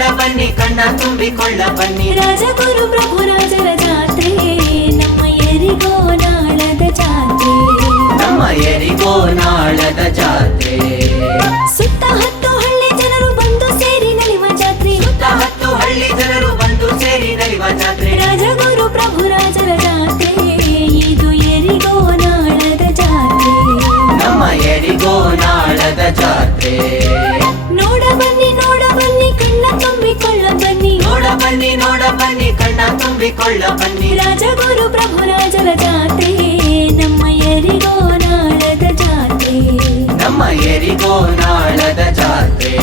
ನೋಡ ಬನ್ನಿ ಕಣ್ಣ ತುಂಬಿಕೊಳ್ಳ ಬನ್ನಿ ರಾಜಗುರು ಪ್ರಭು ರಾಜರ ಜಾತ್ರೆ ನಮ್ಮ ಯರಿಗೋನಾಳದ ಜಾತ್ರೆ ನಮ್ಮ ಯರಿಗೋನಾಳದ ಜಾತ್ರೆ ಸುತ್ತ 10 ಹಳ್ಳಿ ಜನರು ಬಂದು ಸೇರಿ ನಲಿವ ಜಾತ್ರೆ ಸುತ್ತ 10 ಹಳ್ಳಿ ಜನರು ಬಂದು ಸೇರಿ ನಲಿವ ಜಾತ್ರೆ ರಾಜಗುರು ಪ್ರಭು ರಾಜರ ಜಾತ್ರೆ ಇದು ಯರಿಗೋನಾಳದ ಜಾತ್ರೆ ನಮ್ಮ ಯರಿಗೋನಾಳದ ಜಾತ್ರೆ ನೋಡ ಬನ್ನಿ ಕಣ್ಣ ತುಂಬಿಕೊಳ್ಳ ಬನ್ನಿ ನೋಡ ಬನ್ನಿ ಕಣ್ಣ ತುಂಬಿಕೊಳ್ಳ ಬನ್ನಿ ರಾಜಗುರು ಪ್ರಭು ರಾಜರ ಜಾತ್ರೆ ನಮ್ಮ ಯರಿಗೋನಾಳದ ಜಾತ್ರೆ ನಮ್ಮ ಯರಿಗೋನಾಳದ ಜಾತ್ರೆ